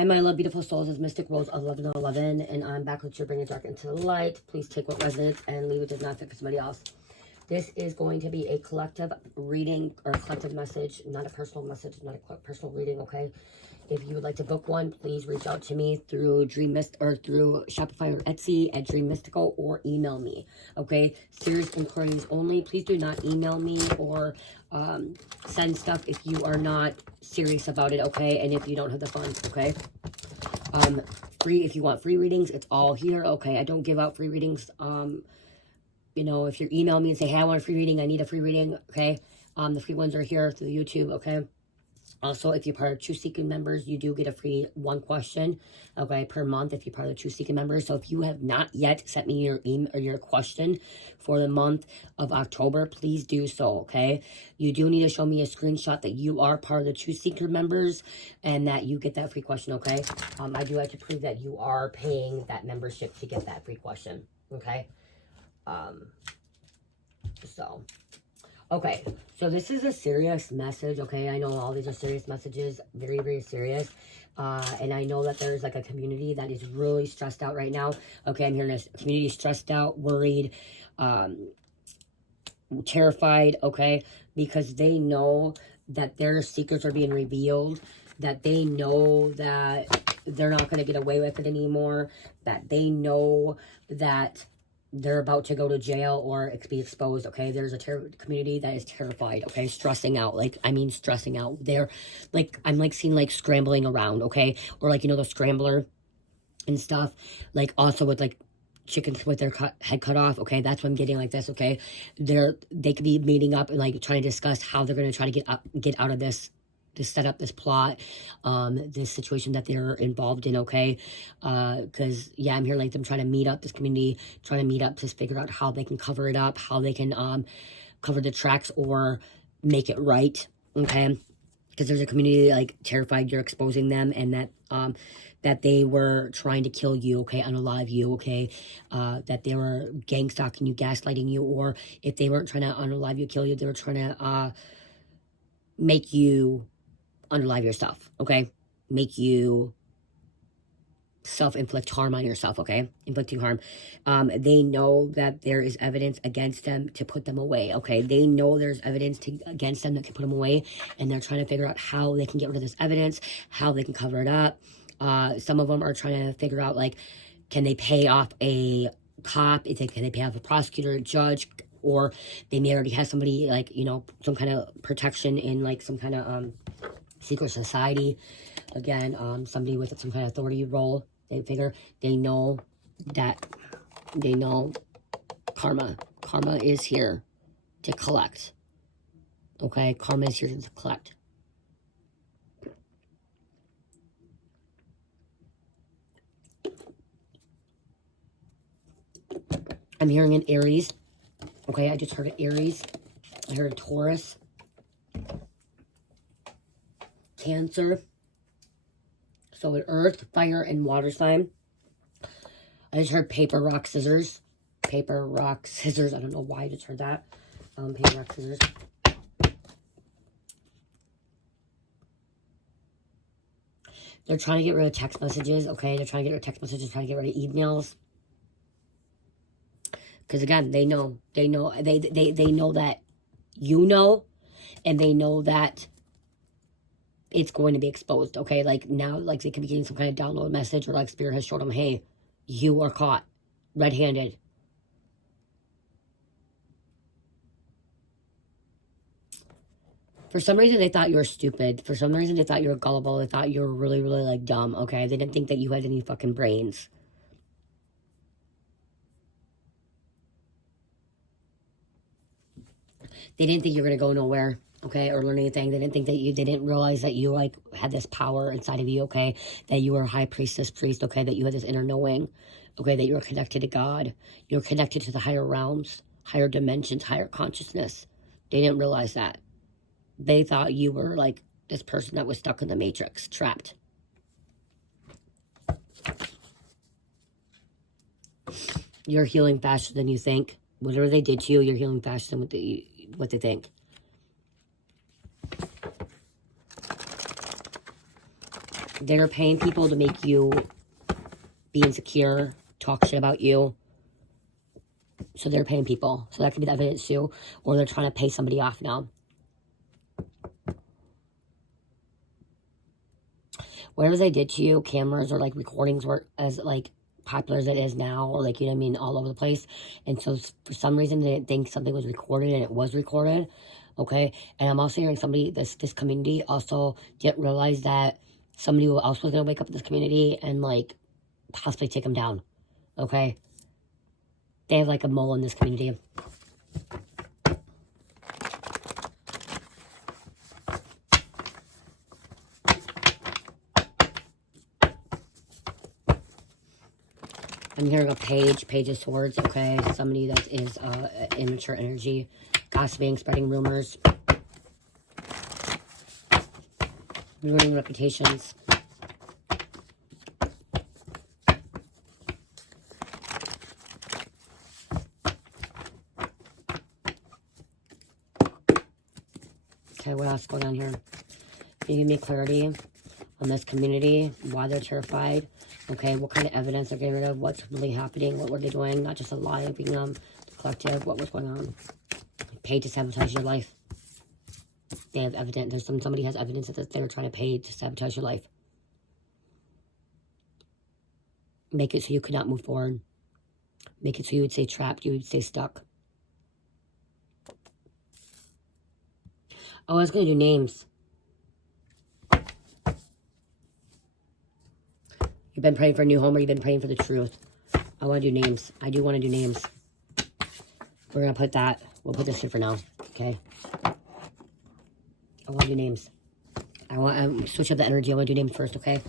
Hi, my love, beautiful souls. It's Mystic Rose 1111, and I'm back with you, bringing dark into the light. Please take what resonates and leave what does not fit for somebody else. This is going to be a collective reading or a collective message, not a personal message, not a personal reading, okay? If you would like to book one, please reach out to me through or through Shopify or Etsy at Dream Mystical, or email me, okay? Serious inquiries only. Please do not email me or send stuff if you are not serious about it, okay? And if you don't have the funds, okay? Free, if you want free readings, it's all here, okay? I don't give out free readings. You know, if you email me and say, hey, I want a free reading, I need a free reading, okay? The free ones are here through YouTube, okay? Also, if you're part of True Seeking members, you do get a free one question, okay, per month if you're part of the True Seeking members. So if you have not yet sent me your email or your question for the month of October, please do so, okay? You do need to show me a screenshot that you are part of the True Seeker members and that you get that free question, okay? I do have to prove that you are paying that membership to get that free question, okay? Okay, so this is a serious message, okay? I know all these are serious messages, very, very serious. And I know that there's like a community that is really stressed out right now. Okay, I'm hearing this community stressed out, worried, terrified, okay? Because they know that their secrets are being revealed, that they know that they're not going to get away with it anymore, that they know that they're about to go to jail or be exposed, okay? There's a community that is terrified, okay? Stressing out, like, I mean stressing out. They're, like, I'm, like, seeing, like, scrambling around, okay? Or, like, you know, the scrambler and stuff. Like, also with, like, chickens with their head cut off, okay? That's what I'm getting like this, okay? They could be meeting up and, like, trying to discuss how they're going to try to get out of this, to set up this plot, this situation that they're involved in, okay? Because, yeah, I'm hearing, like, them trying to meet up, this community, trying to meet up to figure out how they can cover it up, how they can cover the tracks or make it right, okay? Because there's a community, like, terrified you're exposing them and that, that they were trying to kill you, okay, unalive you, okay, that they were gang stalking you, gaslighting you, or if they weren't trying to unalive you, kill you, they were trying to make you unalive yourself, okay? Make you self-inflict harm on yourself, okay? Inflicting harm. They know that there is evidence against them to put them away, okay? They know there's evidence against them that can put them away, and they're trying to figure out how they can get rid of this evidence, how they can cover it up. Some of them are trying to figure out, like, can they pay off a cop? Can they pay off a prosecutor, a judge, or they may already have somebody, like, you know, some kind of protection in, like, some kind of, secret society, again, somebody with some kind of authority role. They figure, they know karma is here to collect, okay? Karma is here to collect. I'm hearing an Aries, okay? I just heard an Aries. I heard a Taurus, Cancer. So an earth, fire, and water sign. I just heard paper, rock, scissors. Paper, rock, scissors. I don't know why I just heard that. Paper, rock, scissors. They're trying to get rid of text messages, okay? They're trying to get rid of text messages, trying to get rid of emails. Because again, they know that you know, and they know that it's going to be exposed, okay? Like, now, like, they could be getting some kind of download message, or, like, Spirit has showed them, hey, you are caught red-handed. For some reason, they thought you were stupid. For some reason, they thought you were gullible. They thought you were really, really, like, dumb, okay? They didn't think that you had any fucking brains. They didn't think you were going to go nowhere, okay, or learn anything. They didn't realize that you, like, had this power inside of you, okay, that you were a high priestess, priest, okay, that you had this inner knowing, okay, that you were connected to God. You were connected to the higher realms, higher dimensions, higher consciousness. They didn't realize that. They thought you were, like, this person that was stuck in the matrix, trapped. You're healing faster than you think. Whatever they did to you, you're healing faster than what they think. They're paying people to make you be insecure, talk shit about you. So they're paying people. So that could be the evidence too. Or they're trying to pay somebody off now. Whatever they did to you, cameras or like recordings were as like popular as it is now, or like, you know what I mean, all over the place. And so for some reason they didn't think something was recorded, and it was recorded. Okay. And I'm also hearing somebody, this community also didn't realize that somebody else was going to wake up in this community and like possibly take them down. Okay. They have like a mole in this community. I'm hearing a page of swords, okay? Somebody that is immature energy, gossiping, spreading rumors, ruining reputations. Okay, what else is going on here? Can you give me clarity on this community? Why they're terrified? Okay, what kind of evidence they're getting rid of? What's really happening? What were they doing? Not just a lie, being the collective. What was going on? Paid to sabotage your life. They have evidence. There's somebody has evidence that they're trying to pay to sabotage your life. Make it so you could not move forward. Make it so you would stay trapped. You would stay stuck. Oh, I was going to do names. You've been praying for a new home, or you've been praying for the truth. I want to do names. I do want to do names. We're going to put that. We'll put this here for now. Okay. I want to do names. I want to switch up the energy. I want to do names first, okay?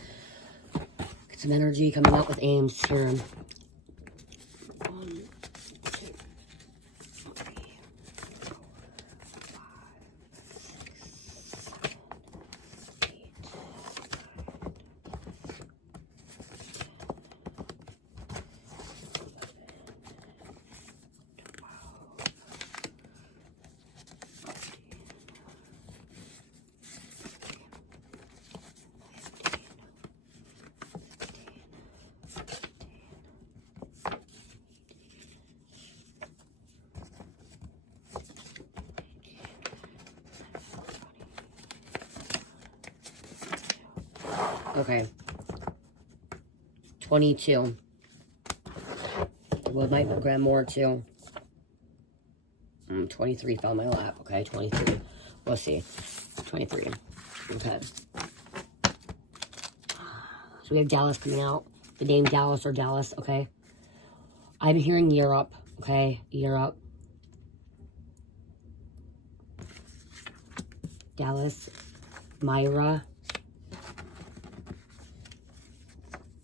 Get some energy coming out with aims here. 1, 2, 3, 4, 5, 6, 7, 8, 12, okay. 22. Well, might grab more too. 23 fell in my lap. Okay, 23. We'll see. 23. Okay. So we have Dallas coming out. The name Dallas or Dallas, okay? I'm hearing Europe, okay? Europe. Dallas. Myra.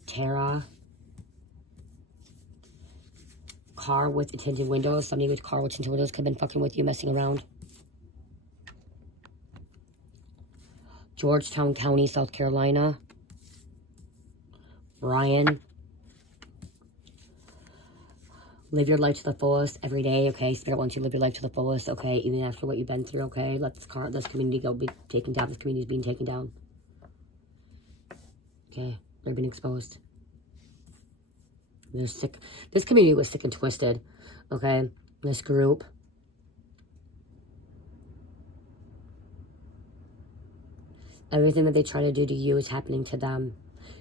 Tara. Car with the tinted windows. Somebody with car with tinted windows could have been fucking with you, messing around. Georgetown County, South Carolina. Brian. Live your life to the fullest every day, okay? Spirit wants you to live your life to the fullest, okay? Even after what you've been through, okay? Let this community go be taken down. This community is being taken down. Okay? They're being exposed. They're sick. This community was sick and twisted, okay? This group. Everything that they try to do to you is happening to them.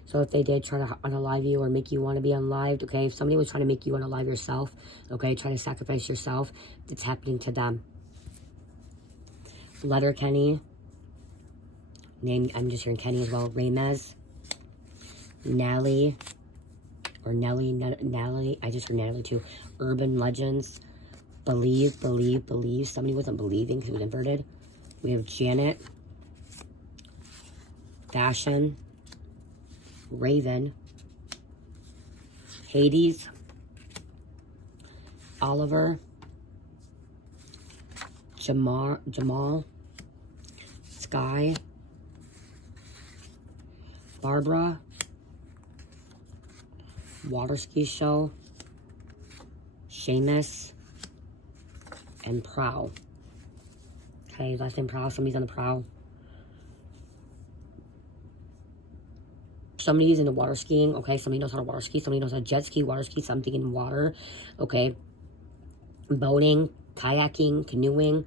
So if they did try to unalive you or make you want to be unalived, okay? If somebody was trying to make you unalive yourself, okay? Trying to sacrifice yourself, it's happening to them. Letter Kenny. Name, I'm just hearing Kenny as well. Ramez. Nelly. Or Nelly. I just heard Natalie too. Urban Legends. Believe. Somebody wasn't believing because it was inverted. We have Janet. Fashion. Raven. Hades. Oliver. Jamal. Sky. Barbara. Water Ski Show. Seamus. And Prow. Okay, last name Prow. Somebody's on the prowl. somebody's into water skiing, okay? Somebody knows how to water ski. Somebody knows how to jet ski, water ski, something in water, okay? Boating, kayaking, canoeing.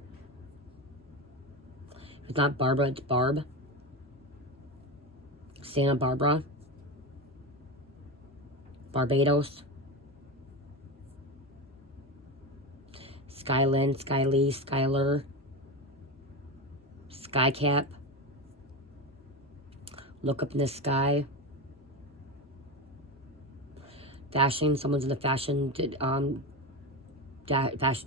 It's not Barbara, it's Barb. Santa Barbara. Barbados. Skylin, Skylee, Skyler. Skycap. Look up in the sky. Fashion, someone's in the fashion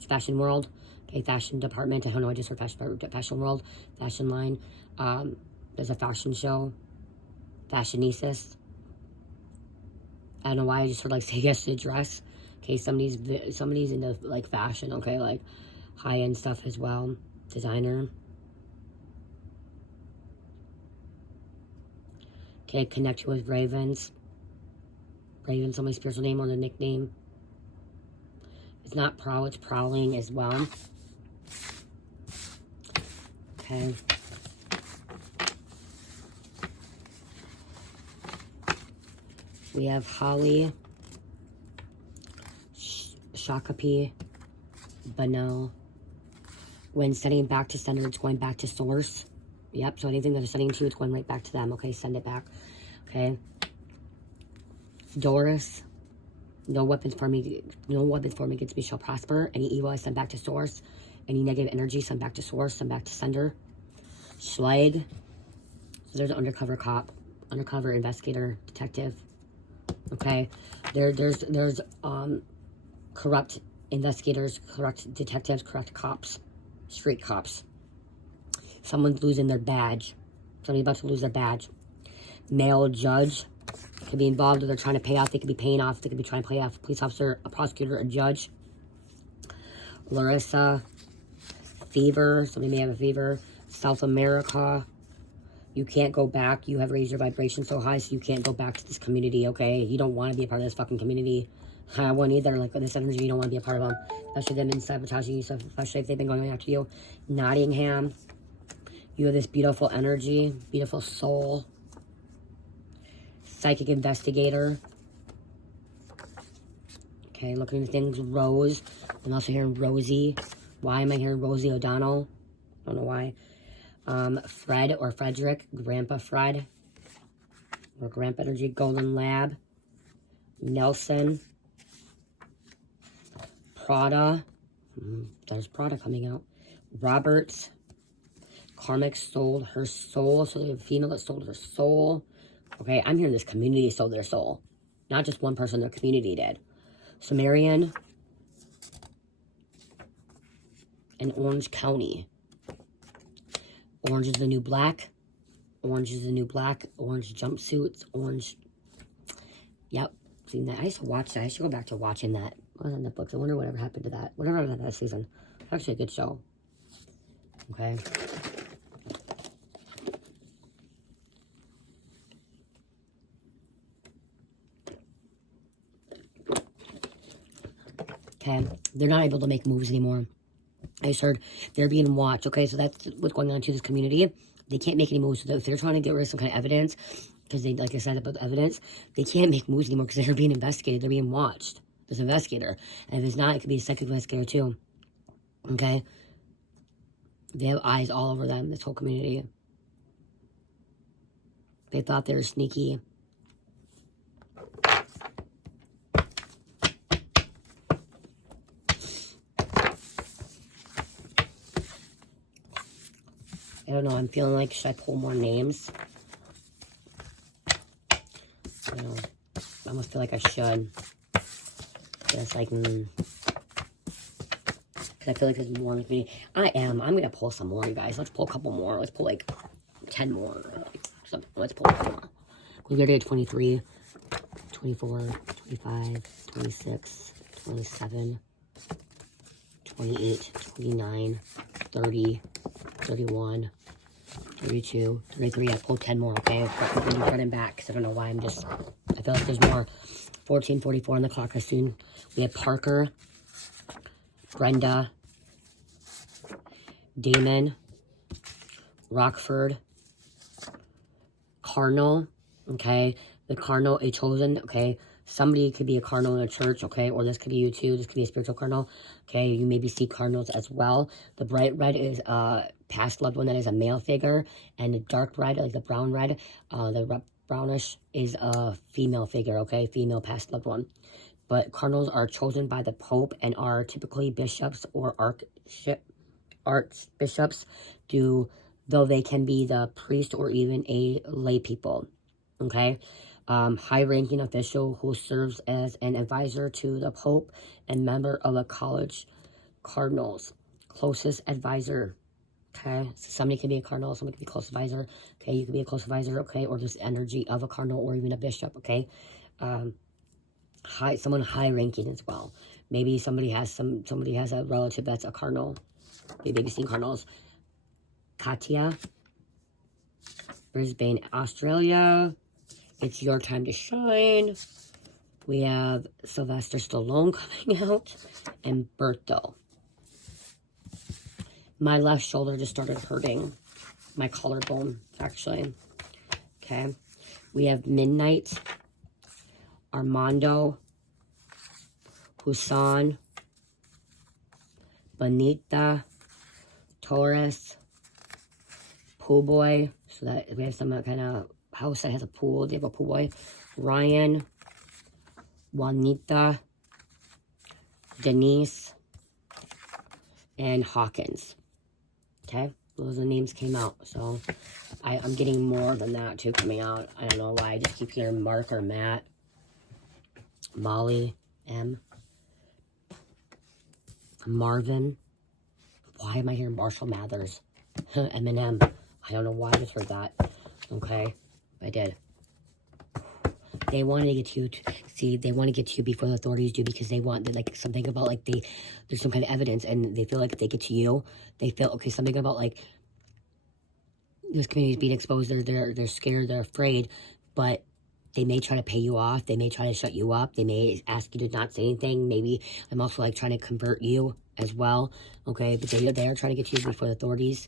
fashion world. Okay, fashion department. I don't know, I just heard fashion world, fashion line. There's a fashion show. Fashionistas. I don't know why I just heard like say yes to dress. Okay, somebody's into like fashion, okay, like high-end stuff as well. Designer. Okay, connection with ravens. Raven, somebody's spiritual name or the nickname. It's not prowl, it's prowling as well. Okay. We have Holly, Shakopee, Banal. When sending back to sender, it's going back to source. Yep, so anything that they're sending to, it's going right back to them. Okay, send it back. Okay. Doris. No weapons formed against me shall prosper. Any evil I send back to source. Any negative energy, send back to source, send back to sender. Schlag. So there's an undercover cop, undercover investigator, detective. Okay. There's corrupt investigators, corrupt detectives, corrupt cops, street cops. Someone's losing their badge. Somebody's about to lose their badge. Male judge. Could be involved or they're trying to pay off. They could be paying off. They could be trying to pay off a police officer, a prosecutor, a judge. Larissa. Fever. Somebody may have a fever. South America. You can't go back. You have raised your vibration so high, so you can't go back to this community, okay? You don't want to be a part of this fucking community. I won't either. Like, with this energy, you don't want to be a part of them. Especially them in sabotaging you, especially if they've been going after you. Nottingham. You have this beautiful energy, beautiful soul. Psychic investigator. Okay, looking at things. Rose. I'm also hearing Rosie. Why am I hearing Rosie O'Donnell? I don't know why. Fred or Frederick. Grandpa Fred. Or Grandpa Energy. Golden Lab. Nelson. Prada. There's Prada coming out. Roberts. Karmic sold her soul. So the female that sold her soul. Okay, I'm hearing this community sold their soul. Not just one person, their community did. Sumerian. And Orange County. Orange is the new black. Orange is the new black. Orange jumpsuits. Orange. Yep. Seen that. I used to watch that. I should go back to watching that. I was on Netflix. I wonder whatever happened to that. Whatever happened to that season. It's actually a good show. Okay. Okay. They're not able to make moves anymore. I just heard they're being watched. Okay, so that's what's going on to this community. They can't make any moves. So if they're trying to get rid of some kind of evidence, because they, like I said about the evidence, they can't make moves anymore because they're being investigated. They're being watched. There's an investigator. And if it's not, it could be a psychic investigator too. Okay? They have eyes all over them, this whole community. They thought they were sneaky. I don't know, I'm feeling like, should I pull more names? I don't know. I almost feel like I should. Just like, because I feel like there's more in the community. I'm going to pull some more, you guys. Let's pull a couple more. Let's pull like 10 more. Let's pull more. We're already at 23, 24, 25, 26, 27, 28, 29, 30, 31, 32, 33. I pulled 10 more, okay? I'm running back because I don't know why. I feel like there's more. 14:44 on the clock soon. We have Parker, Brenda, Damon, Rockford, Cardinal, okay? the cardinal, a chosen, okay? Somebody could be a cardinal in a church, okay? Or this could be you too. This could be a spiritual cardinal, okay? You maybe see cardinals as well. The bright red is a past loved one that is a male figure. And the dark red, like the brown red, brownish is a female figure, okay? Female past loved one. But cardinals are chosen by the Pope and are typically bishops or archbishops, though they can be the priest or even a lay people, okay? High-ranking official who serves as an advisor to the Pope and member of a college cardinals. Closest advisor, okay? So somebody can be a cardinal, somebody can be a close advisor, okay? You can be a close advisor, okay? Or just energy of a cardinal or even a bishop, okay? Someone high-ranking as well. Maybe somebody has a relative that's a cardinal. Maybe you've seen cardinals. Katia, Brisbane, Australia. It's your time to shine. We have Sylvester Stallone coming out. And Berto. My left shoulder just started hurting. My collarbone, actually. Okay. We have Midnight. Armando. Husan. Bonita. Taurus. Pool boy. So that we have some kind of house that has a pool. They have a pool boy. Ryan. Juanita. Denise. And Hawkins. Okay. Those are the names came out. So I'm getting more than that too coming out. I don't know why. I just keep hearing Mark or Matt. Molly. M. Marvin. Why am I hearing Marshall Mathers? Eminem. I don't know why I just heard that. Okay. I did. They wanted to get to you. See, they want to get to you before the authorities do because they want, like, something about, like, there's some kind of evidence and they feel like if they get to you, they feel, okay, something about, like, this community is being exposed. They're scared. They're afraid. But they may try to pay you off. They may try to shut you up. They may ask you to not say anything. Maybe I'm also, like, trying to convert you as well. Okay, but they are trying to get to you before the authorities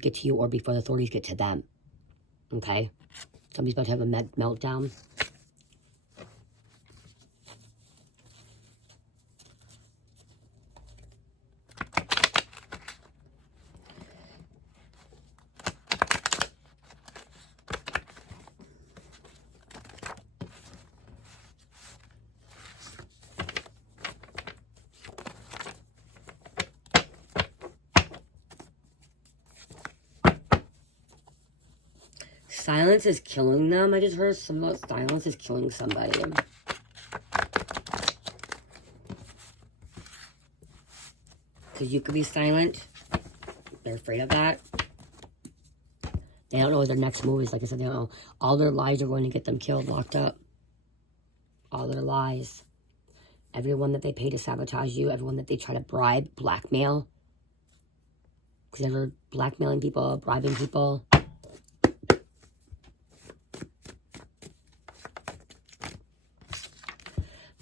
get to you or before the authorities get to them. Okay? Somebody's about to have a meltdown. Silence is killing them. I just heard some about silence is killing somebody. Because you could be silent. They're afraid of that. They don't know what their next move is. Like I said, they don't know. All their lies are going to get them killed, locked up. All their lies. Everyone that they pay to sabotage you. Everyone that they try to bribe, blackmail. Because they're blackmailing people, bribing people.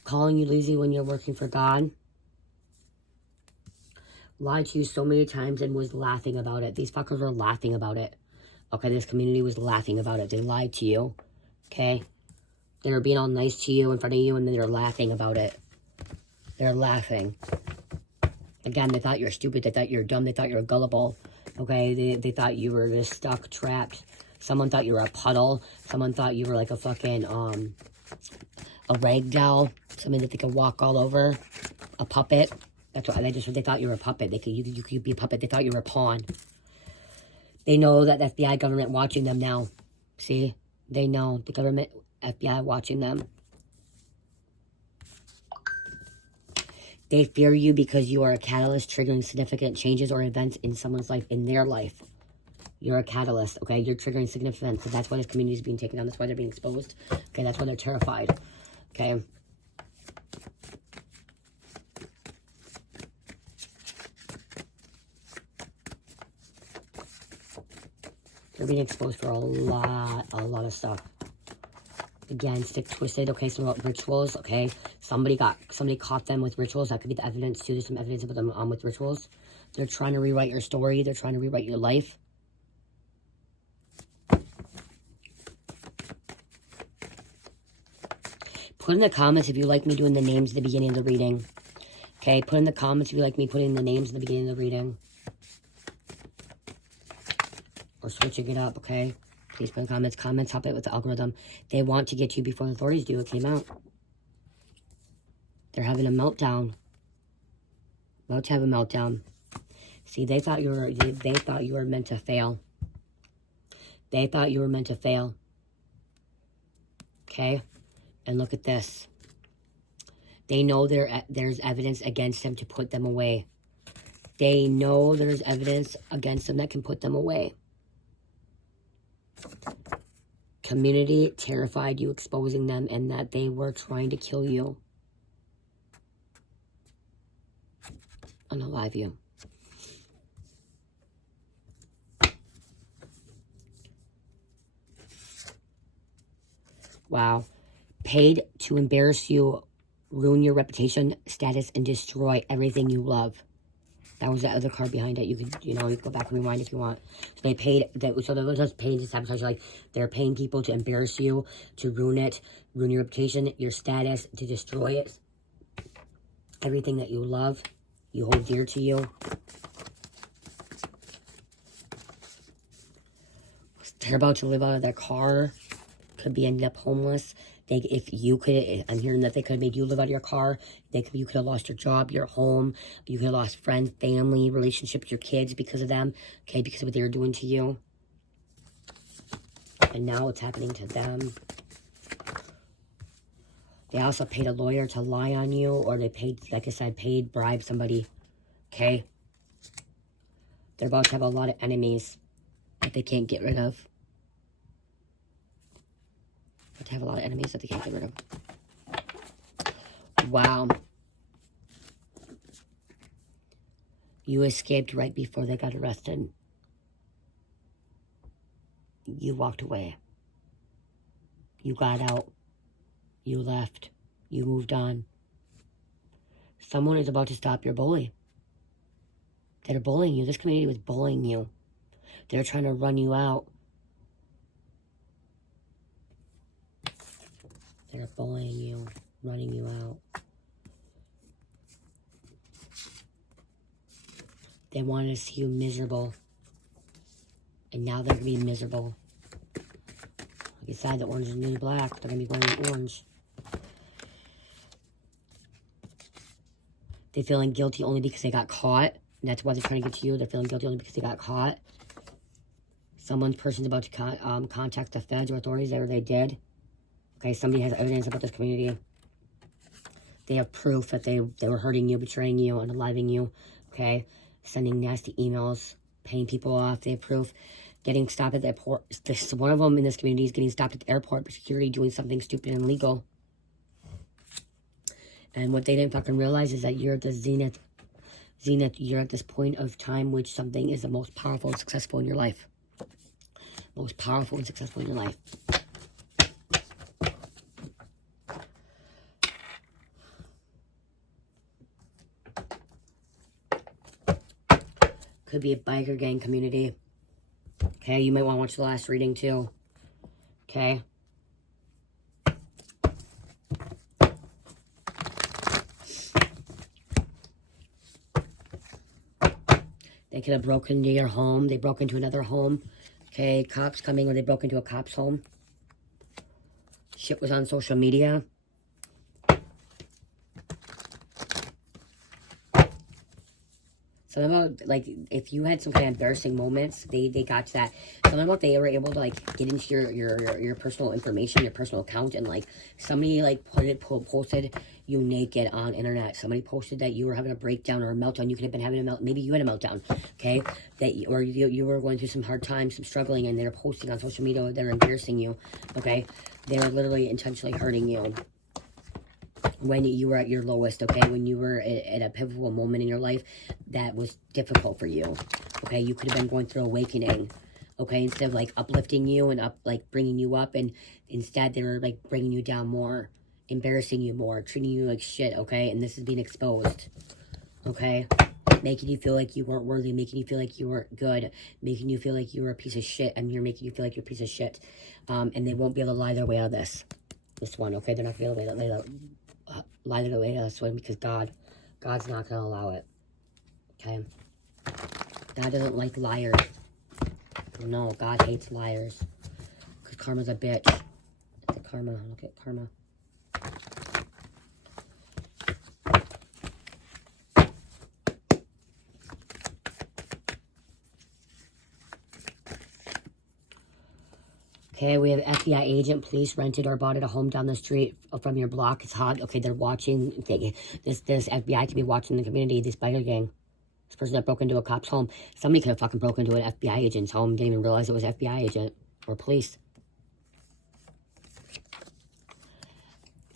Calling you lazy when you're working for God. Lied to you so many times and was laughing about it. These fuckers were laughing about it. Okay, this community was laughing about it. They lied to you. Okay? They were being all nice to you in front of you and then they're laughing about it. They're laughing. Again, they thought you were stupid. They thought you were dumb. They thought you were gullible. Okay? They thought you were just stuck, trapped. Someone thought you were a puddle. Someone thought you were like a fucking, a rag doll, something that they could walk all over, a puppet. That's what they thought you were a puppet. You could be a puppet. They thought you were a pawn. They know that the FBI government watching them now. See, they know the government, FBI watching them. They fear you because you are a catalyst triggering significant changes or events in someone's life, in their life. You're a catalyst, okay? You're triggering significant. So that's why this community is being taken down. That's why they're being exposed. Okay, that's why they're terrified. Okay. They're being exposed for a lot of stuff. Again, stick twisted. Okay, so rituals. Okay, somebody caught them with rituals. That could be the evidence too. There's some evidence about them with rituals. They're trying to rewrite your story. They're trying to rewrite your life. Put in the comments if you like me doing the names at the beginning of the reading. Okay, put in the comments if you like me putting the names at the beginning of the reading. Or switching it up, okay? Please put in the comments. Comments help it with the algorithm. They want to get to you before the authorities do. It came out. They're having a meltdown. About to have a meltdown. See, they thought you were meant to fail. They thought you were meant to fail. Okay? And look at this. They know there's evidence against them to put them away. They know there's evidence against them that can put them away. Community terrified you exposing them and that they were trying to kill you. Unalive you. Wow. Paid to embarrass you, ruin your reputation, status, and destroy everything you love. That was the other card behind it. You could, you could go back and rewind if you want. So they paid, so they were just paying to sabotage. Like, they're paying people to embarrass you, to ruin it, ruin your reputation, your status, to destroy it. Everything that you love, you hold dear to you. They're about to live out of their car. Could be ended up homeless. If you could, I'm hearing that they could have made you live out of your car. You could have lost your job, your home. You could have lost friends, family, relationships, your kids because of them. Okay, because of what they were doing to you. And now it's happening to them. They also paid a lawyer to lie on you, or they paid, like I said, bribe somebody. Okay? They're about to have a lot of enemies that they can't get rid of. To have a lot of enemies that they can't get rid of. Wow. You escaped right before they got arrested. You walked away. You got out. You left. You moved on. Someone is about to stop your bully. They're bullying you. This community was bullying you. They're trying to run you out. They're bullying you, running you out. They wanted to see you miserable. And now they're going to be miserable. Like I said, the orange is new black. They're going to be going orange. They're feeling guilty only because they got caught. And that's why they're trying to get to you. They're feeling guilty only because they got caught. Person's about to contact the feds or authorities, or they did. Okay, somebody has evidence about this community. They have proof that they were hurting you, betraying you, unaliving you. Okay, sending nasty emails, paying people off. They have proof. Getting stopped at the airport. One of them in this community is getting stopped at the airport for security doing something stupid and illegal. And what they didn't fucking realize is that you're at the zenith. You're at this point of time which something is the most powerful and successful in your life. Most powerful and successful in your life. Could be a biker gang community. Okay, you might want to watch the last reading too. Okay. They could have broken into your home. They broke into another home. Okay, cops coming, or they broke into a cop's home. Shit was on social media. Something about, like, if you had some kind of embarrassing moments, they got to that. Something about they were able to, like, get into your personal information, your personal account, and, like, somebody, like, posted you naked on internet. Somebody posted that you were having a breakdown or a meltdown. You could have been having a meltdown. Maybe you had a meltdown, okay? Or you were going through some hard times, some struggling, and they're posting on social media. They're embarrassing you, okay? They're literally intentionally hurting you. When you were at your lowest, okay? When you were at a pivotal moment in your life that was difficult for you, okay? You could have been going through awakening, okay? Instead of, like, uplifting you and, bringing you up, and instead they were, like, bringing you down more, embarrassing you more, treating you like shit, okay? And this is being exposed, okay? Making you feel like you weren't worthy, making you feel like you weren't good, making you feel like you were a piece of shit, and you're making you feel like you're a piece of shit. And they won't be able to lie their way out of this. This one, okay? They're not going to be able to lie their way to this one because God's not going to allow it. Okay? God doesn't like liars. No, God hates liars. Because karma's a bitch. Look at karma. Look at karma. Okay, we have FBI agent, police rented or bought at a home down the street from your block. It's hot. Okay, they're watching. This FBI could be watching the community. This biker gang. This person that broke into a cop's home. Somebody could have fucking broken into an FBI agent's home. Didn't even realize it was FBI agent or police.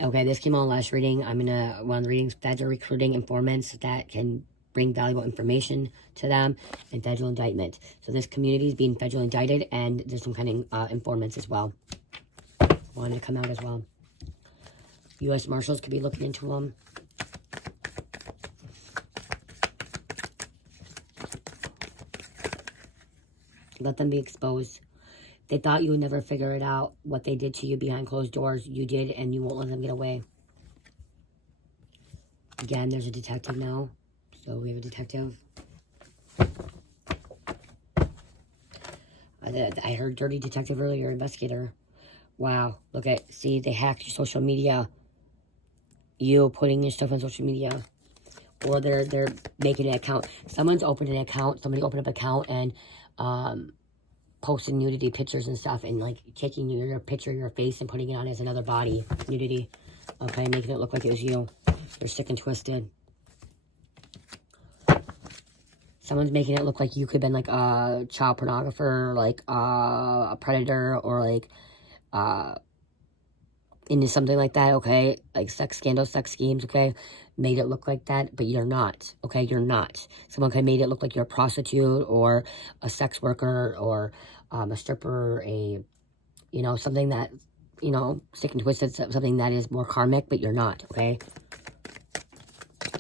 Okay, this came on last reading. I'm going to, one of the readings, feds are recruiting informants that can bring valuable information to them and federal indictment. So this community is being federally indicted and there's some kind of informants as well. Wanted to come out as well. U.S. Marshals could be looking into them. Let them be exposed. They thought you would never figure it out. What they did to you behind closed doors, you did, and you won't let them get away. Again, there's a detective now. So we have a detective. I heard dirty detective earlier, investigator. Wow, look at, see, they hacked your social media. You putting your stuff on social media. Or they're making an account. Someone's opened an account, somebody opened up an account and posting nudity pictures and stuff and like taking your picture of your face and putting it on as another body. Nudity. Okay, making it look like it was you. They're sick and twisted. Someone's making it look like you could have been like a child pornographer, like a predator, or like into something like that, okay? Like sex scandals, sex schemes, okay? Made it look like that, but you're not, okay? You're not. Someone could have made it look like you're a prostitute or a sex worker or a stripper, you know, something that, you know, sick and twisted, something that is more karmic, but you're not, okay?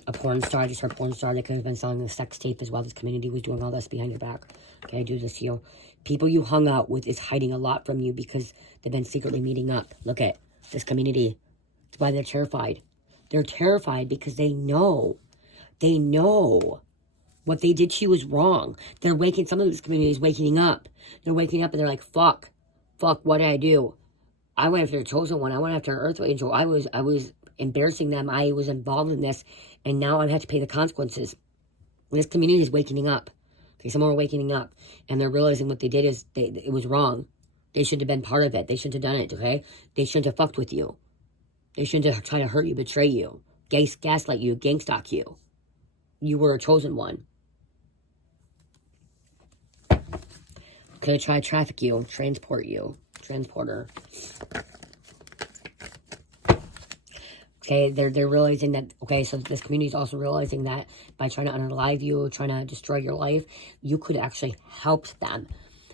A porn star, I just heard porn star, they could have been selling a sex tape as well. This community was doing all this behind your back. Okay, I do this to you. People you hung out with is hiding a lot from you because they've been secretly meeting up. Look at this community. That's why they're terrified. They're terrified because they know what they did to you was wrong. They're waking, some of this community is waking up. They're waking up and they're like, fuck, what did I do? I went after the chosen one. I went after an earth angel. I was embarrassing them. I was involved in this, and now I have to pay the consequences. This community is waking up. Okay, some are waking up, and they're realizing what they did is it was wrong. They shouldn't have been part of it. They shouldn't have done it, okay? They shouldn't have fucked with you. They shouldn't have tried to hurt you, betray you, gaslight you, gangstalk you. You were a chosen one. Could have tried to traffic you, transport you, transporter. Okay, they're realizing that, okay, so this community is also realizing that by trying to unalive you, trying to destroy your life, you could have actually helped them.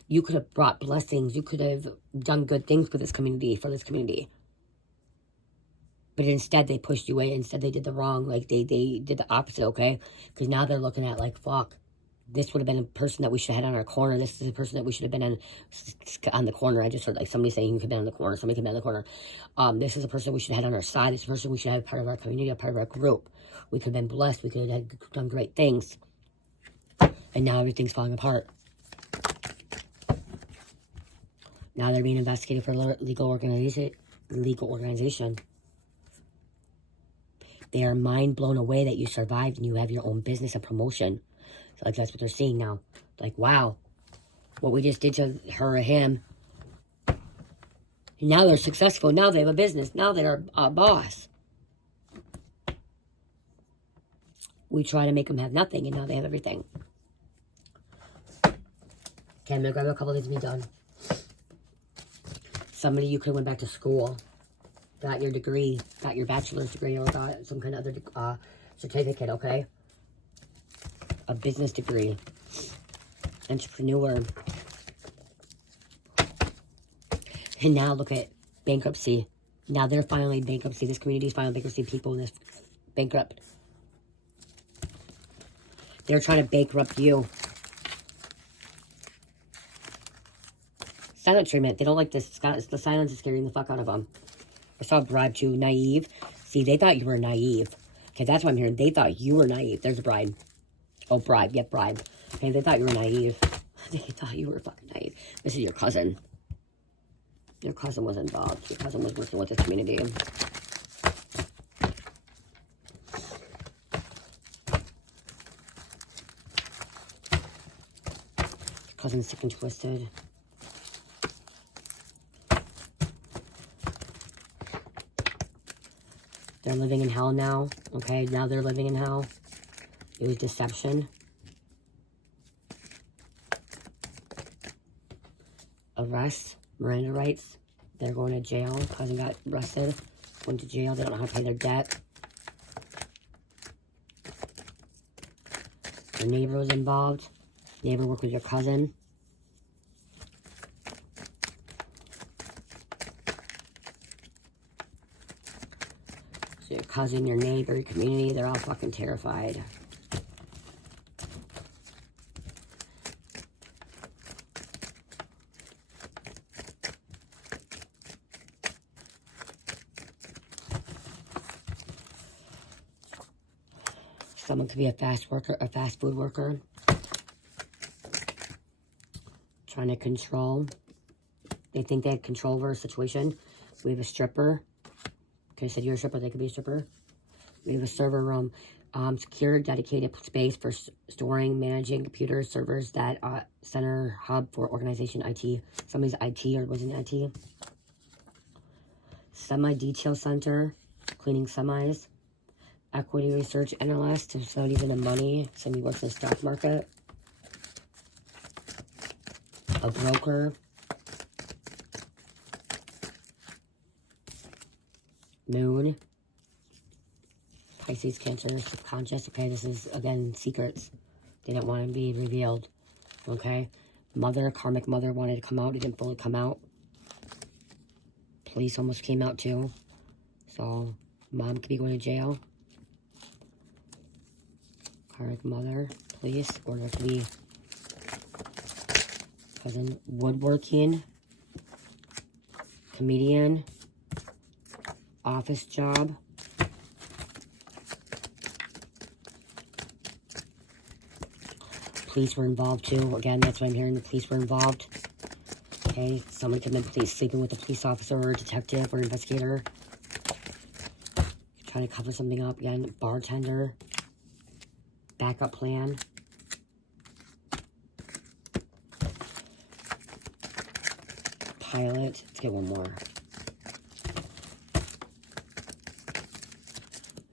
You could have brought blessings. You could have done good things for this community, But instead, they pushed you away. Instead, they did the wrong, like, they did the opposite, okay? Because now they're looking at, like, fuck. This would have been a person that we should have had on our corner. This is a person that we should have been on the corner. I just heard like somebody saying you could have been on the corner. Somebody could have been on the corner. This is a person we should have had on our side. This is a person we should have part of our community, a part of our group. We could have been blessed. We could have done great things. And now everything's falling apart. Now they're being investigated for legal organization. They are mind blown away that you survived and you have your own business and promotion. Like, that's what they're seeing now. Like, wow, what we just did to her or him. Now they're successful. Now they have a business. Now they're a boss. We try to make them have nothing, and now they have everything. Okay, I'm going to grab a couple of these and be done. Somebody, you could have went back to school, got your degree, got your bachelor's degree, or got some kind of other certificate, okay? A business degree, entrepreneur. And now look at bankruptcy. Now they're finally bankruptcy. This community is finally bankruptcy. People in this bankrupt. They're trying to bankrupt you. Silent treatment. They don't like this. The silence is scaring the fuck out of them. I saw bribe too. Naive. See, they thought you were naive. Okay, that's what I'm hearing. They thought you were naive. There's a bride. Oh, bribe. Yep, bribe. Okay, they thought you were naive. They thought you were fucking naive. This is your cousin. Your cousin was involved. Your cousin was working with this community. Your cousin's sick and twisted. They're living in hell now. Okay, now they're living in hell. It was deception. Arrest. Miranda rights. They're going to jail. Cousin got arrested. Went to jail. They don't know how to pay their debt. Your neighbor was involved. Neighbor worked with your cousin. So your cousin, your neighbor, your community, they're all fucking terrified. Someone could be a fast food worker. Trying to control. They think they have control over a situation. We have a stripper. Okay, I said you're a stripper, they could be a stripper. We have a server room. Secure, dedicated space for storing, managing computers, servers that center hub for organization IT. Somebody's IT or wasn't IT. Semi-detail center, cleaning semis. Equity research analyst, so somebody's into money. Somebody works in the stock market. A broker. Moon. Pisces, Cancer, subconscious. Okay, this is, again, secrets. They didn't want to be revealed. Okay? Mother, karmic mother wanted to come out. It didn't fully come out. Police almost came out too. So, mom could be going to jail. Karmic mother, police, or there could be cousin, woodworking, comedian, office job, police were involved too. Again, that's what I'm hearing, the police were involved. Okay, someone could have been sleeping with a police officer or a detective or investigator. Trying to cover something up. Again, bartender. Backup plan. Pilot. Let's get one more. I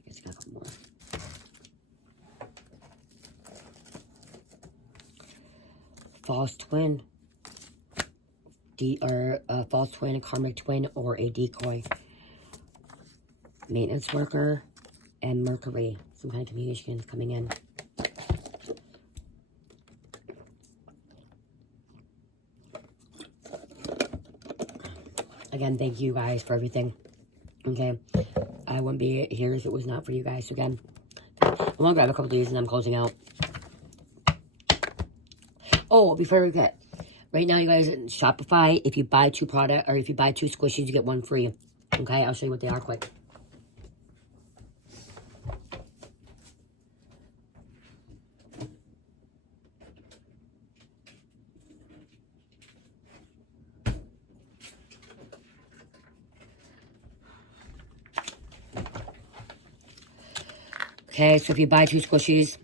guess I got a couple more. False twin. False twin, a karmic twin, or a decoy. Maintenance worker and Mercury. Some kind of communication is coming in. Again, thank you guys for everything. Okay. I wouldn't be here if it was not for you guys. So again, I'm going to grab a couple of these and I'm closing out. Oh, before we forget. Right now, you guys, in Shopify, if you buy two product, or if you buy two squishies, you get one free. Okay, I'll show you what they are quick. Okay, so if you buy two squishies,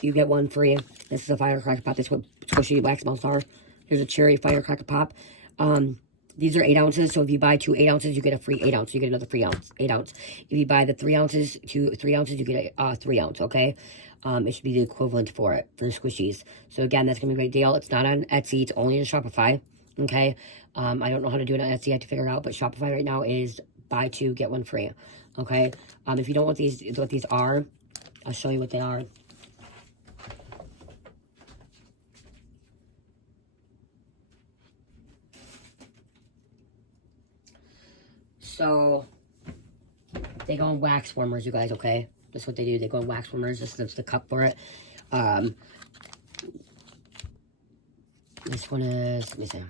you get one free. This is a firecracker pop. This is what squishy wax melts are. Here's a cherry firecracker pop. These are 8 ounces. So if you buy 2 8 ounces, you get a free 8 ounce. You get another free 8 ounce. If you buy the 3 ounces, 3 ounces, you get a 3 ounce. Okay. It should be the equivalent for it, for squishies. So again, that's gonna be a great deal. It's not on Etsy. It's only on Shopify. Okay. I don't know how to do it on Etsy. I have to figure it out. But Shopify right now is buy 2, get 1 free. Okay. If you don't know what these are, I'll show you what they are. So, they go on wax warmers, you guys, okay? That's what they do. They go on wax warmers. This is the cup for it. This one is, let me see.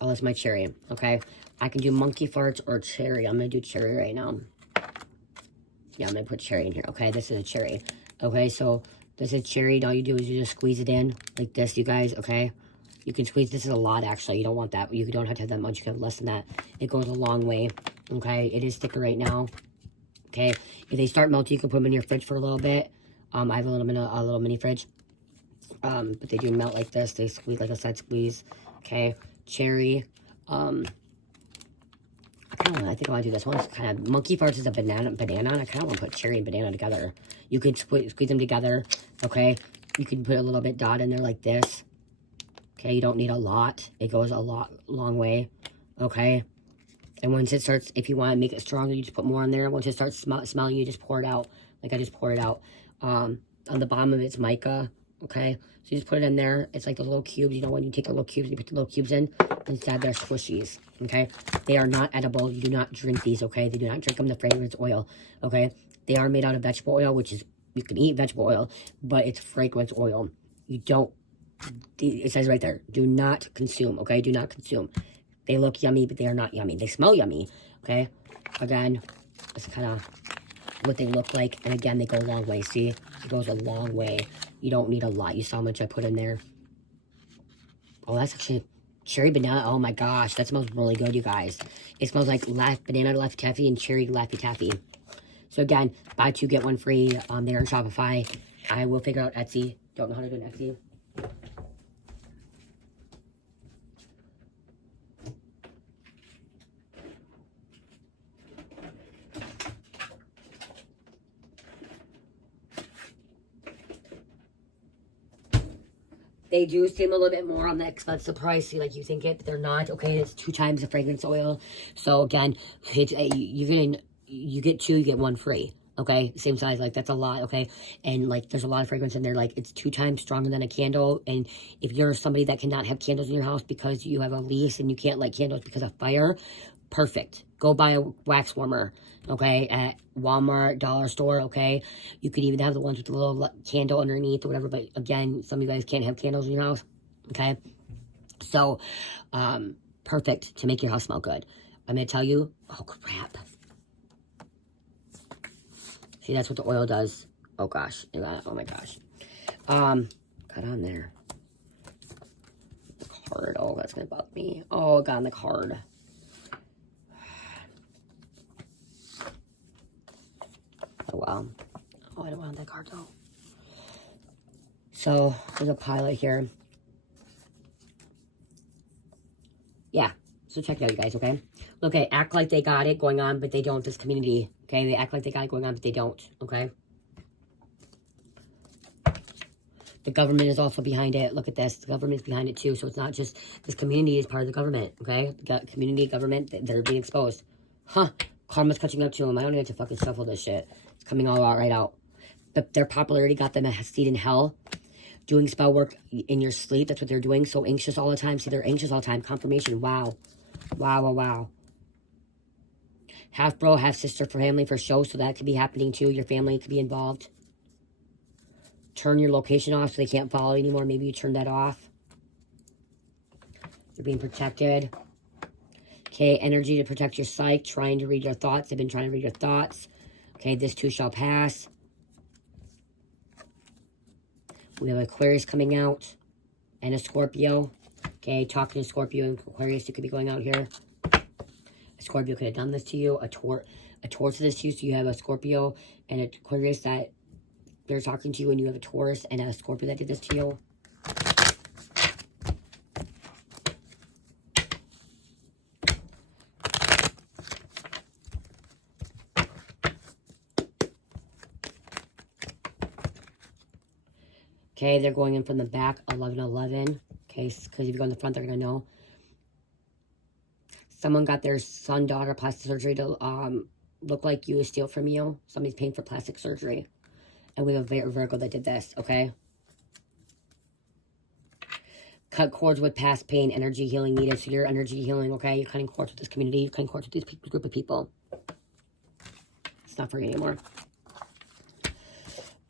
Oh, that's my cherry, okay? I can do monkey farts or cherry. I'm going to do cherry right now. Yeah, I'm going to put cherry in here, okay? This is a cherry. Okay, so this is cherry. All you do is you just squeeze it in like this, you guys, okay? You can squeeze. This is a lot, actually. You don't want that. You don't have to have that much. You can have less than that. It goes a long way, okay? It is thicker right now, okay? If they start melting, you can put them in your fridge for a little bit. I have a little mini fridge. But they do melt like this. They squeeze, like I said, squeeze. Okay, cherry. I think I want to do this one. Kind of monkey farts is a banana. I kind of want to put cherry and banana together. You could squeeze them together. Okay, you can put a little bit dot in there like this. Okay, you don't need a lot. It goes a long way. Okay, and once it starts, if you want to make it stronger, you just put more in there. Once it starts smelling, you just pour it out. Like I just pour it out. On the bottom of it's mica. Okay, so you just put it in there. It's like those little cubes, you know, when you take the little cubes and you put the little cubes in, instead they're squishies, okay? They are not edible. You do not drink these, okay? They do not drink them the fragrance oil, okay? They are made out of vegetable oil, which is, you can eat vegetable oil, but it's fragrance oil. You don't, it says right there, do not consume, okay? Do not consume. They look yummy, but they are not yummy. They smell yummy, okay? Again, it's kind of what they look like, and again, they go a long way. See, it goes a long way. You don't need a lot. You saw how much I put in there. Oh, that's actually cherry banana. Oh my gosh, that smells really good, you guys. It smells like banana Laffy Taffy and cherry Laffy Taffy. So again, buy two get one free. There on Shopify. I will figure out Etsy. Don't know how to do an Etsy. They do seem a little bit more on the expensive price, like you think it, but they're not. Okay, it's 2 times the fragrance oil. So again, it's, you get 2, you get 1 free. Okay, same size, like that's a lot. Okay, and like there's a lot of fragrance in there. Like it's 2 times stronger than a candle. And if you're somebody that cannot have candles in your house because you have a lease and you can't light candles because of fire, perfect. Go buy a wax warmer, okay, at Walmart, dollar store, okay? You could even have the ones with the little candle underneath or whatever, but again, some of you guys can't have candles in your house, okay? So, perfect to make your house smell good. I'm going to tell you, oh crap. See, that's what the oil does. Oh gosh, oh my gosh. Got on there. The card, oh, that's going to bug me. Oh, it got on the card. Oh, wow. Oh, I don't want that card, though. So, there's a pilot here. Yeah. So, check it out, you guys, okay? Okay, act like they got it going on, but they don't. This community, okay? They act like they got it going on, but they don't, okay? The government is also behind it. Look at this. The government's behind it, too. So, it's not just... This community is part of the government, okay? Community, government, they're being exposed. Huh. Karma's catching up to them. I don't need to fucking shuffle this shit. It's coming all out right out. But their popularity got them a seat in hell. Doing spell work in your sleep. That's what they're doing. So anxious all the time. See, they're anxious all the time. Confirmation. Wow. Wow, wow, wow. Half bro, half sister for family for show. So that could be happening too. Your family could be involved. Turn your location off so they can't follow you anymore. Maybe you turn that off. You're being protected. Okay, energy to protect your psyche. Trying to read your thoughts. They've been trying to read your thoughts. Okay, this too shall pass. We have Aquarius coming out. And a Scorpio. Okay, talking to Scorpio and Aquarius. You could be going out here. A Scorpio could have done this to you. A Taurus did this to you. So you have a Scorpio and an Aquarius that they're talking to you. And you have a Taurus and a Scorpio that did this to you. Okay, they're going in from the back, 11-11. Okay, because if you go in the front, they're going to know. Someone got their son, daughter, plastic surgery to look like you, steal from you. Somebody's paying for plastic surgery. And we have a Virgo that did this, okay? Cut cords with past pain, energy healing needed. So your energy healing, okay? You're cutting cords with this community. You're cutting cords with this group of people. It's not for you anymore.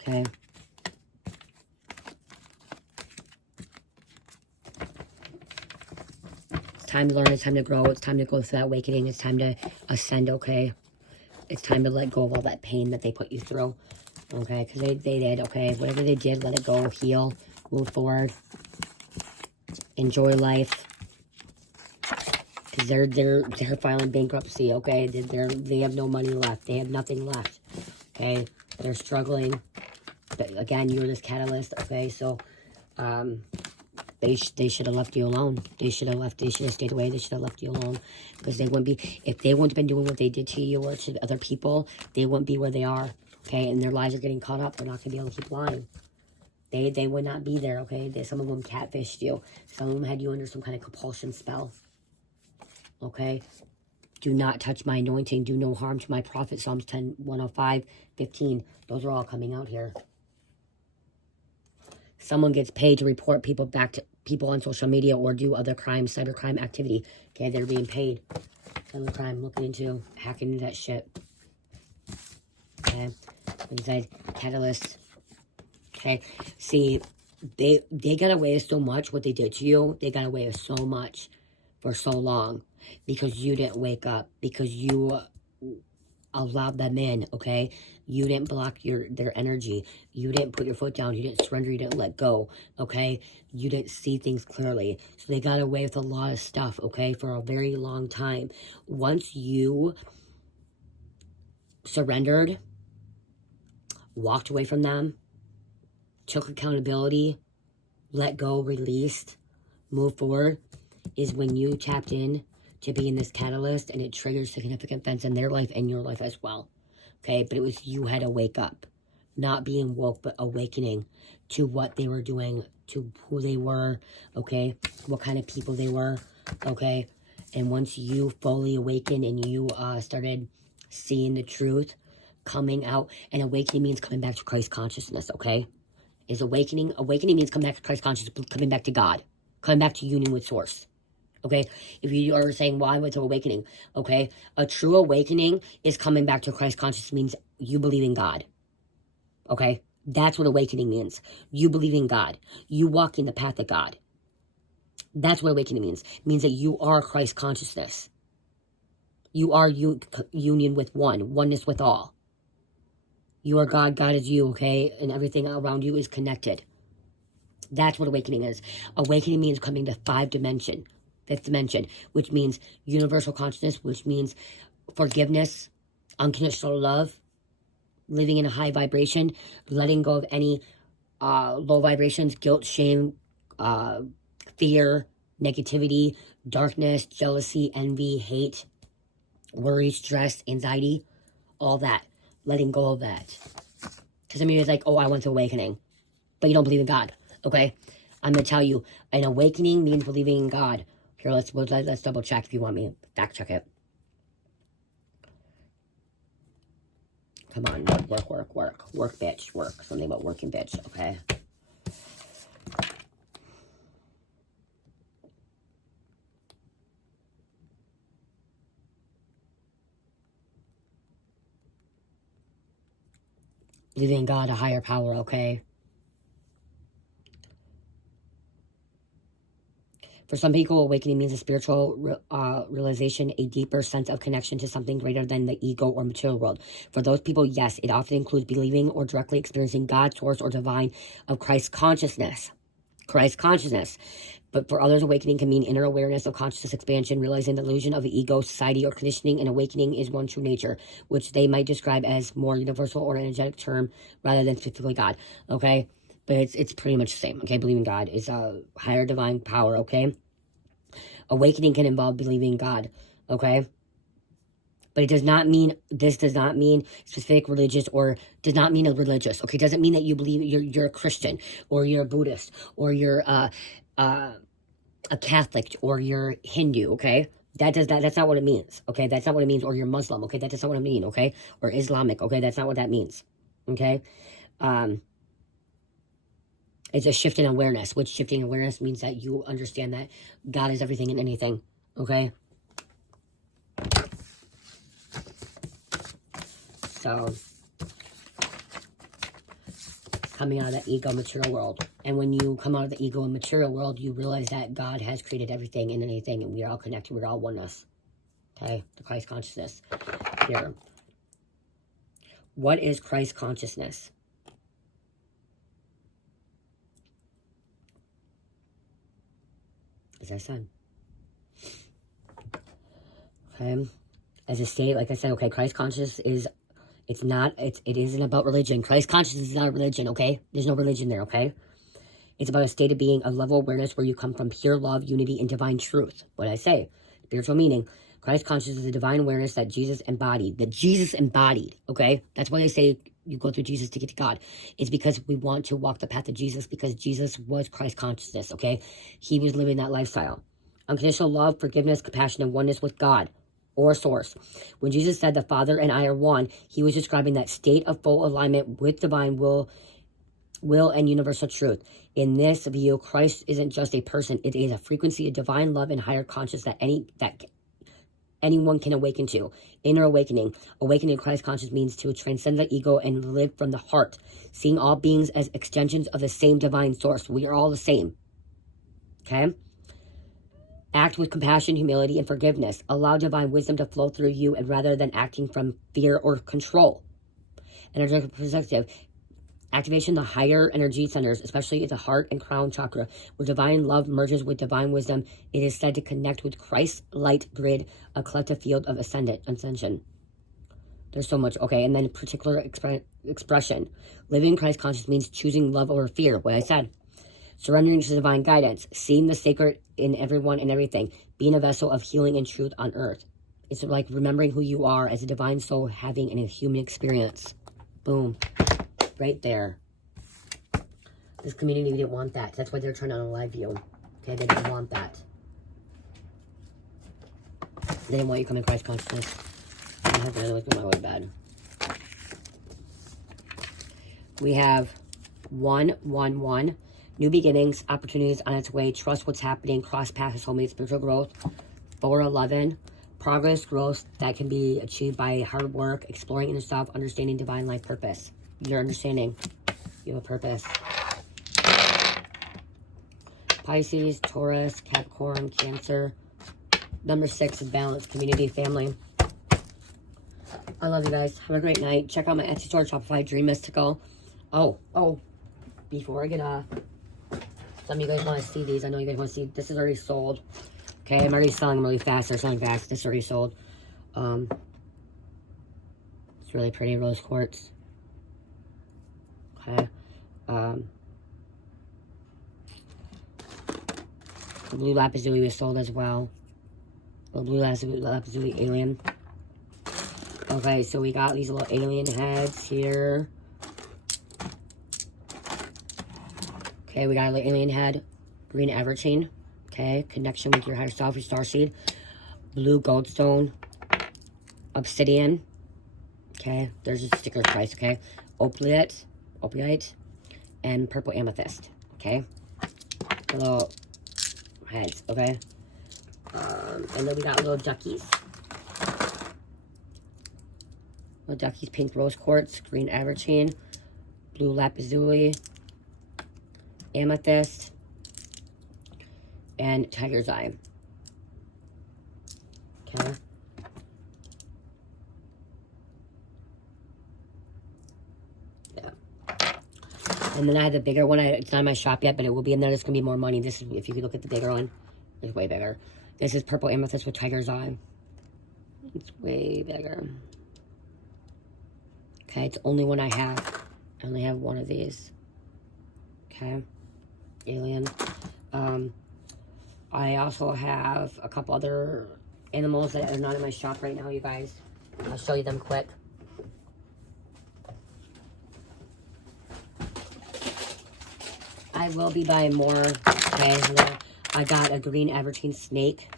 Okay. time to learn. It's time to grow. It's time to go through that awakening. It's time to ascend, okay? It's time to let go of all that pain that they put you through, okay? Because they did, okay? Whatever they did, let it go, heal, move forward, enjoy life. Because they're filing bankruptcy, okay? They have no money left. They have nothing left, okay? They're struggling. But again, you're this catalyst, okay? So, they should have left you alone. They should have stayed away. They should have left you alone. Because they wouldn't be, if they wouldn't have been doing what they did to you or to other people, they wouldn't be where they are, okay? And their lives are getting caught up. They're not going to be able to keep lying. They would not be there, okay? Some of them catfished you. Some of them had you under some kind of compulsion spell, okay? Do not touch my anointing. Do no harm to my prophet. Psalms 10, 105, 15. Those are all coming out here. Someone gets paid to report people back to people on social media or do other crimes, cybercrime activity. Okay, they're being paid. Cybercrime, looking into, hacking into that shit. Okay, inside catalyst. Okay, see, they got away with so much. What they did to you, they got away with so much for so long because you didn't wake up, because you allowed them in, okay? You didn't block their energy. You didn't put your foot down. You didn't surrender. You didn't let go, okay? You didn't see things clearly. So they got away with a lot of stuff, okay, for a very long time. Once you surrendered, walked away from them, took accountability, let go, released, moved forward, is when you tapped in to being this catalyst, and it triggers significant events in their life and your life as well. Okay, but it was you had to wake up. Not being woke, but awakening to what they were doing, to who they were, okay? What kind of people they were, okay? And once you fully awakened and you started seeing the truth coming out, and awakening means coming back to Christ consciousness, okay? Is awakening means coming back to Christ consciousness, coming back to God, coming back to union with Source. Okay, if you are saying, well, I went to awakening, okay, a true awakening is coming back to Christ consciousness, means you believe in God, okay? That's what awakening means. You believe in God. You walk in the path of God. That's what awakening means. It means that you are Christ consciousness. You are union with one, oneness with all. You are God, God is you, okay? And everything around you is connected. That's what awakening is. Awakening means coming to fifth dimension, which means universal consciousness, which means forgiveness, unconditional love, living in a high vibration, letting go of any low vibrations, guilt, shame, fear, negativity, darkness, jealousy, envy, hate, worry, stress, anxiety, all that. Letting go of that. Because I mean, it's like, oh, I went to awakening, but you don't believe in God, okay? I'm going to tell you, an awakening means believing in God. Here, let's double check if you want me. Fact check it. Come on, work, bitch, work. Something about working, bitch, okay? Believing in God, a higher power, okay? For some people, awakening means a spiritual realization, a deeper sense of connection to something greater than the ego or material world. For those people, yes, it often includes believing or directly experiencing God, source, or divine of Christ consciousness. Christ consciousness. But for others, awakening can mean inner awareness of consciousness expansion, realizing the illusion of the ego, society, or conditioning, and awakening is one true nature, which they might describe as more universal or energetic term rather than specifically God, okay? But it's pretty much the same, okay? Believing God is a higher divine power, okay? Awakening can involve believing in God, okay? But this does not mean specific religious, or does not mean a religious, okay? Doesn't mean that you believe you're a Christian, or you're a Buddhist, or you're a Catholic, or you're Hindu, okay? That's not what it means, okay? That's not what it means. Or you're Muslim, okay? That's not what I mean, okay? Or Islamic, okay? That's not what that means, okay? It's a shift in awareness, which shifting awareness means that you understand that God is everything and anything, okay? So, coming out of that ego material world. And when you come out of the ego and material world, you realize that God has created everything and anything, and we are all connected. We're all oneness. Okay? The Christ consciousness. Here. What is Christ consciousness? As I said. Okay? As a state, like I said, okay, Christ consciousness is, it isn't about religion. Christ consciousness is not a religion, okay? There's no religion there, okay? It's about a state of being, a level of awareness where you come from pure love, unity, and divine truth. What I say? Spiritual meaning. Christ consciousness is a divine awareness that Jesus embodied. Okay? That's why they say you go through Jesus to get to God. It's because we want to walk the path of Jesus, because Jesus was Christ consciousness, okay? He was living that lifestyle. Unconditional love, forgiveness, compassion, and oneness with God or source. When Jesus said the Father and I are one, he was describing that state of full alignment with divine will and universal truth. In this view, Christ isn't just a person. It is a frequency of divine love and higher consciousness that anyone can awaken to. Inner awakening. Awakening Christ consciousness means to transcend the ego and live from the heart, seeing all beings as extensions of the same divine source. We are all the same. Okay? Act with compassion, humility, and forgiveness. Allow divine wisdom to flow through you, and rather than acting from fear or control. Energetic perspective. Activation the higher energy centers, especially the heart and crown chakra, where divine love merges with divine wisdom. It is said to connect with Christ's light grid, a collective field of ascension. There's so much. Okay, and then particular expression. Living Christ conscious means choosing love over fear, what I said. Surrendering to divine guidance, seeing the sacred in everyone and everything, being a vessel of healing and truth on earth. It's like remembering who you are as a divine soul having a human experience. Boom. Right there. This community didn't want that. That's why they're trying to unalive you. Okay, they didn't want that. They didn't want you coming Christ consciousness. I have to look at my way bad. We have 111. New beginnings, opportunities on its way. Trust what's happening. Cross paths, soulmate, spiritual growth. 411. Progress, growth that can be achieved by hard work, exploring inner self, understanding divine life purpose. You're understanding. You have a purpose. Pisces, Taurus, Capricorn, Cancer. Number 6 is balance, community, family. I love you guys. Have a great night. Check out my Etsy store, Shopify, Dream Mystical. Oh, before I get off, some of you guys want to see these. I know you guys want to see. This is already sold. Okay, I'm already selling them really fast. They're selling fast. This is already sold. It's really pretty, rose quartz. Okay. The blue lapis lazuli was sold as well. The blue lapis lazuli alien. Okay, so we got these little alien heads here. Okay, we got a little alien head. Green Everchain. Okay, connection with your higher self, your starseed. Blue goldstone. Obsidian. Okay, there's a sticker price, okay. Ophiolite. And purple amethyst. Okay. The little heads, okay. And then we got little duckies. Little duckies, pink rose quartz, green Everchain, blue lapis lazuli, amethyst, and tiger's eye. Okay. Yeah. And then I had the bigger one. It's not in my shop yet, but it will be in there. There's going to be more money. This is, if you could look at the bigger one, it's way bigger. This is purple amethyst with tiger's eye. It's way bigger. Okay, it's the only one I have. I only have one of these. Okay. Alien. I also have a couple other animals that are not in my shop right now, you guys. I'll show you them quick. I will be buying more. Okay, I got a green Everchain snake.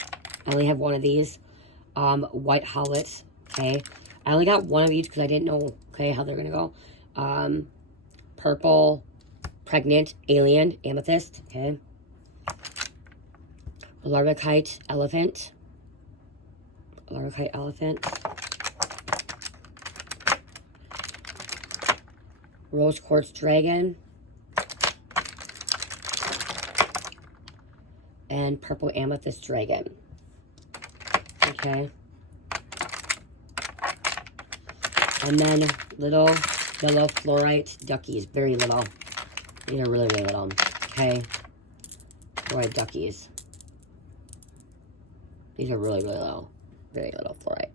I only have one of these. White hollets. Okay, I only got one of each because I didn't know, okay, how they're gonna go. Purple pregnant alien amethyst. Okay. Larvikite elephant. Rose quartz dragon. and purple amethyst dragon. Okay. And then little yellow fluorite duckies. Very little. These are really, really little. Okay. Fluorite duckies. These are really, really little. Very little fluorite.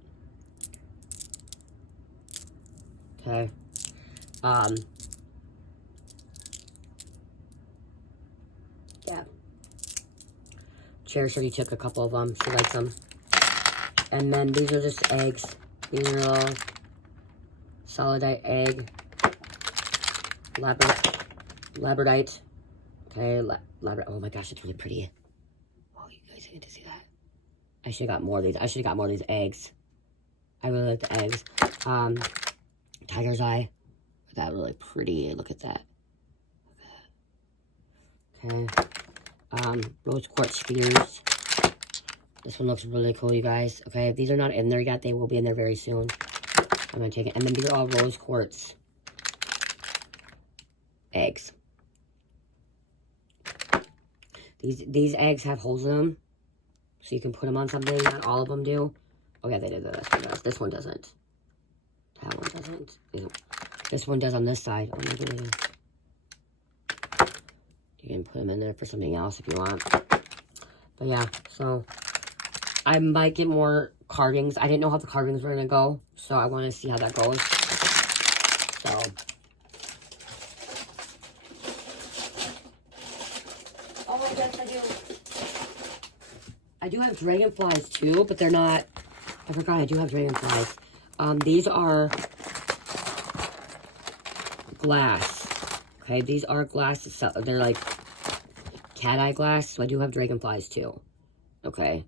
Okay. Yeah. Cherish already took a couple of them. She likes them. And then these are just eggs. These are little solidite egg. Labradorite. Okay, oh my gosh, it's really pretty. Oh, you guys need to see that. I should have got more of these. I should have got more of these eggs. I really like the eggs. Tiger's eye. That really pretty. Look at that. Okay. Rose quartz spheres. This one looks really cool, you guys. Okay, if these are not in there yet, they will be in there very soon. I'm gonna take it. And then these are all rose quartz eggs. These eggs have holes in them, so you can put them on something. Not all of them do. Oh yeah, they do. This one does. This one doesn't. That one doesn't. This one does on this side. Oh my goodness. You can put them in there for something else if you want. But yeah, so I might get more carvings. I didn't know how the carvings were going to go, so I want to see how that goes. So, oh yes, I do. I do have dragonflies too, but they're not. I forgot I do have dragonflies. These are glass. Okay, these are glass. They're like cat eye glass, so I do have dragonflies too. Okay.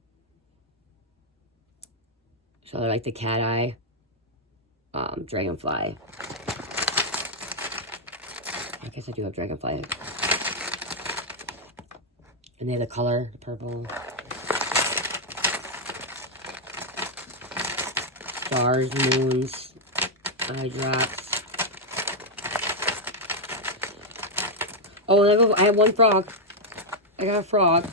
So I like the cat eye dragonfly. I guess I do have dragonfly. And they have the color, the purple. Stars, moons, eye drops. Oh, I have one frog. I got a frog.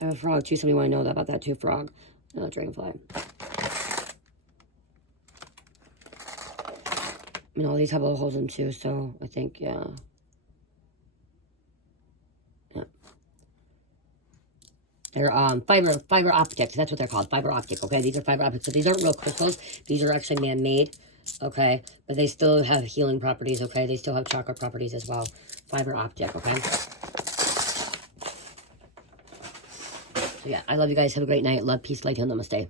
I have a frog too. Somebody want to know about that too, frog. No, dragonfly. I mean, all these have little holes in them too, so I think, yeah. Yeah. They're fiber optics. That's what they're called, fiber optic, okay? These are fiber optics. So these aren't real crystals. These are actually man-made, okay? But they still have healing properties, okay? They still have chakra properties as well. Fiber optic, okay? So yeah, I love you guys. Have a great night. Love, peace, light, and namaste.